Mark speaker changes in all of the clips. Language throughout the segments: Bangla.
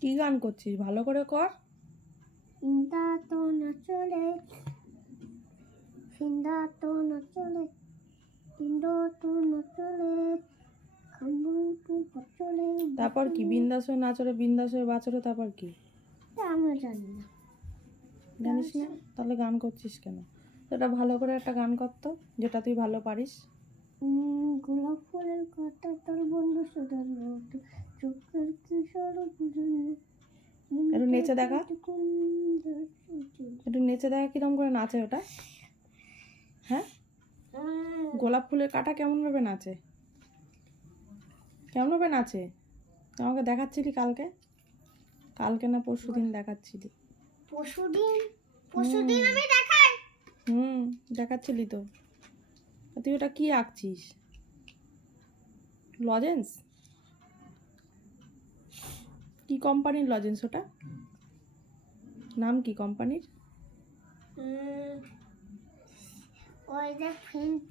Speaker 1: কি গান করছিস? ভালো করে কর।
Speaker 2: ইন্দা তো না চলে সিন্দা তো না চলে ইন্দো তো না চলে চলে
Speaker 1: তারপর কি বিন্দাস হয়ে নাচরে বিন্দাস হয়ে বাছরে তারপর কি?
Speaker 2: তা আমরা জানি না।
Speaker 1: জানিস না? তাহলে গান করছিস কেন? এটা ভালো করে একটা গান করতো যেটা তুই ভালো পারিস।
Speaker 2: গোলাপ ফুলের কথা তোর বন্ধু সুন্দর মতো চোখের কিশোর
Speaker 1: একটু নেচে দেখা। একটু নেচে দেখা কিরম করে নাচে ওটা? হ্যাঁ? গোলাপ ফুলের কাটা কেমন ভাবে নাচে? কেমন ভাবে নাচে? আমাকে দেখাচ্ছিলি কালকে? কালকে না পরশু দিন দেখাচ্ছিলি?
Speaker 2: পশুদিন পশুদিন আমি দেখাই।
Speaker 1: হুম দেখাচ্ছিলি তো। তুই ওটা কি আঁকছিস? লজেন্স কি কোম্পানির লজেন্স ওটা? নাম কি কোম্পানির
Speaker 2: ওই যে ফিন্ট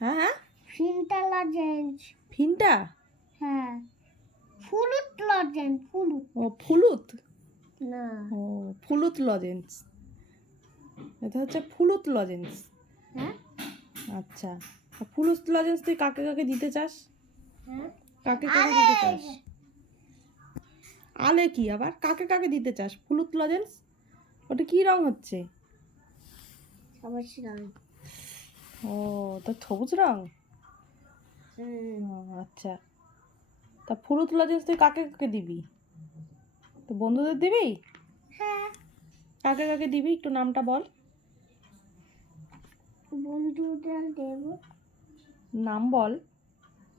Speaker 1: হ্যাঁ হ্যাঁ?
Speaker 2: ফিন্টা লজেন্স
Speaker 1: ফিনটা
Speaker 2: হ্যাঁ। ফুলুত লজেন্স ফুলুত।
Speaker 1: ও ফুলুত?
Speaker 2: না।
Speaker 1: ও ফুলুত লজেন্স এটা হচ্ছে ফুলুত লজেন্স
Speaker 2: হ্যাঁ?
Speaker 1: আচ্ছা। ফুলুত লজেন্স তুই কাকে কাকে দিতে চাস?
Speaker 2: হ্যাঁ?
Speaker 1: কাকে কাকে দিতে চাস? আলে কি আবার কাকে কাকে দিতে চাস? ফুলুত লজেন্স ওটা কি রং হচ্ছে? ও তো সবুজ রং? আচ্ছা। তা ফুলুত লজেন্স তুই কাকে কাকে দিবি? তো বন্ধুদের দিবি?
Speaker 2: হ্যাঁ।
Speaker 1: কাকে কাকে দিবি? একটু নামটা বল।
Speaker 2: বন্ধুদের দেব।
Speaker 1: নাম বল।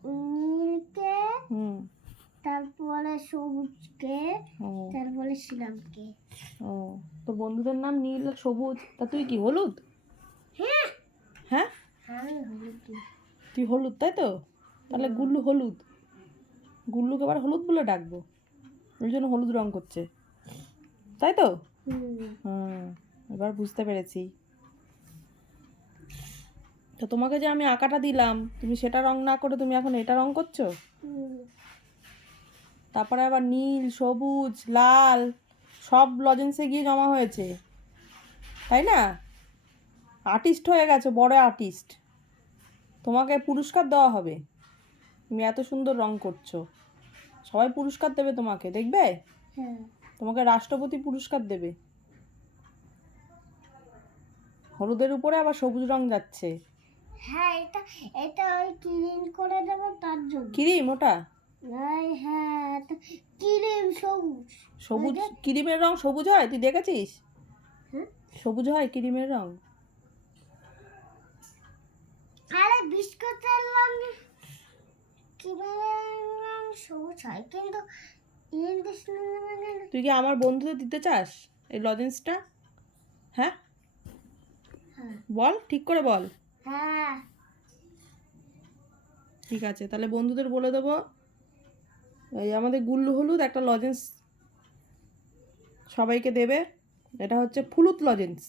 Speaker 2: নীলকে
Speaker 1: হুম।
Speaker 2: তারপরে সবুজকে তারপরে শিলামকে।
Speaker 1: ও তো বন্ধুদের নাম নীল আর সবুজ। তা তুই কি হলুদ?
Speaker 2: হ্যাঁ।
Speaker 1: হ্যাঁ? তুই হলুদ তাই তো? তাহলে গুল্লু হলুদ। গুল্লুকে আবার হলুদ বলে ডাকবো। ওই জন্য হলুদ রং করছে। তাই তো?
Speaker 2: হুম।
Speaker 1: এবার বুঝতে পেরেছি। তো তোমাকে যে আমি আঁকাটা দিলাম তুমি সেটা রং না করে তুমি এখন এটা রং করছ? তারপরে আবার নীল সবুজ লাল সব লজেন্সে গিয়ে জমা হয়েছে। তাই না? আর্টিস্ট হয়ে গেছে বড় আর্টিস্ট তোমাকে পুরস্কার দেওয়া হবে। তুমি এত সুন্দর রং করছ। সবাই পুরস্কার দেবে তোমাকে দেখবে?
Speaker 2: হ্যাঁ।
Speaker 1: তোমাকে রাষ্ট্রপতি পুরস্কার দেবে। হলুদের উপরে আবার সবুজ রং যাচ্ছে।
Speaker 2: হ্যাঁ এটা এটা ওই ক্লিন করে দেব তার জন্য।
Speaker 1: কিরিম ওটা?
Speaker 2: হ্যাঁ ক্রিম সবুজ।
Speaker 1: সবুজ ক্রিমের রং সবুজ হয়? তুই দেখেছিস?
Speaker 2: হ্যাঁ।
Speaker 1: সবুজ হয় ক্রিমের রং।
Speaker 2: আরে বিস্কুটের রং ক্রিমের হয় কিন্তু
Speaker 1: তুই কি আমার বন্ধুদের দিতে চাস? এই লজেন্সটা? হ্যাঁ?
Speaker 2: হ্যাঁ।
Speaker 1: বল ঠিক করে বল।
Speaker 2: হ্যাঁ।
Speaker 1: ঠিক আছে তাহলে বন্ধুদের বলে দেবো। এই আমাদের গুল্লু হলুদ একটা লজেন্স সবাইকে দেবে। এটা হচ্ছে ফুলুত লজেন্স।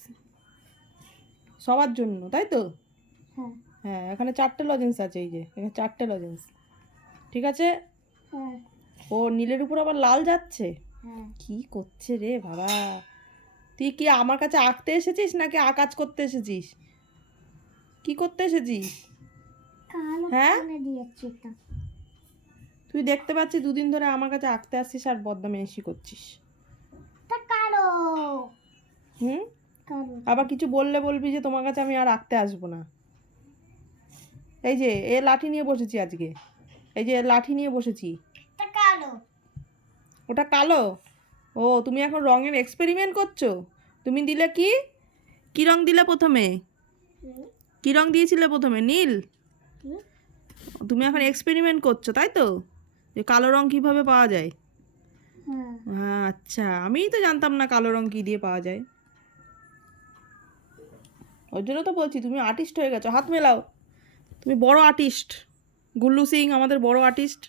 Speaker 1: সবার জন্য তাই তো?
Speaker 2: হ্যাঁ।
Speaker 1: হ্যাঁ এখানে চারটে লজেন্স আছে এই যে এখানে চারটে লজেন্স। ঠিক আছে? ও নীলের উপর আবার লাল যাচ্ছে? কি করছে রে বাবা? তুই কি আমার কাছে আঁকতে এসেছিস নাকি আকাজ করতে এসেছিস? কি করতে এসেছিস? হ্যাঁ? তুই দেখতে পাচ্ছিস দুদিন ধরে আমার কাছে আঁকতে আসছিস আর বদনামে এসি করছিস। হুম? আবার কিছু বললে বলবি যে তোমার কাছে আমি আর আঁকতে আসব না। এই যে এ লাঠি নিয়ে বসেছি আজকে। এই যে লাঠি নিয়ে বসেছি।
Speaker 2: কালো।
Speaker 1: ওটা কালো? ও তুমি এখন রঙের এক্সপেরিমেন্ট করছ? তুমি দিলে কি? কি রং দিলে প্রথমে? কি রং দিয়েছিলে প্রথমে? নীল? তুমি এখন এক্সপেরিমেন্ট করছ তাই তো? যে কালো রং কীভাবে পাওয়া যায়?
Speaker 2: হ্যাঁ
Speaker 1: হ্যাঁ আচ্ছা। আমিই তো জানতাম না কালো রং কী দিয়ে পাওয়া যায়। ওই জন্য তো বলছি তুমি আর্টিস্ট হয়ে গেছো। হাত মেলাও। তুমি বড় আর্টিস্ট গুল্লু সিং আমাদের বড় আর্টিস্ট